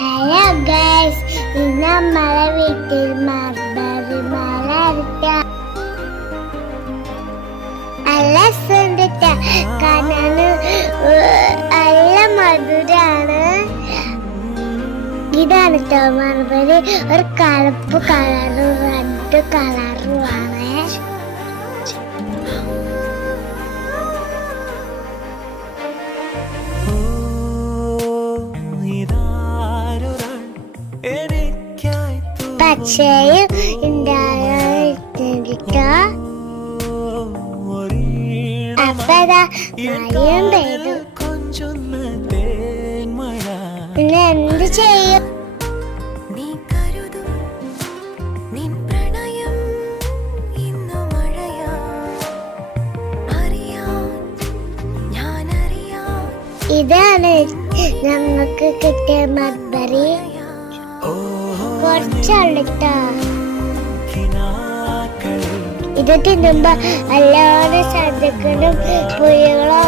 Hello guys, ഇന്ന് നമ്മളെ വീട്ടിൽ മൾബറി മല നല്ല കാണാന് നല്ല മധുരാണ്. ഇതാണ് കേട്ടോ മൾബറി. ഒരു കറുപ്പ് കളറും റെഡ് കളറുമാണ്. പച്ചയും ഉണ്ടായിട്ടോ. അപ്പതാ മഴയും പെയ്തു. പിന്നെ എന്ത് ചെയ്യും? ഇതാണ് നമുക്ക് കിട്ടിയ മൾബറി. കുറച്ചുള്ളിട്ടാ. ഇത് തിന്നുമ്പോ എല്ലാവരും ശ്രദ്ധിക്കണം. പുലികളോ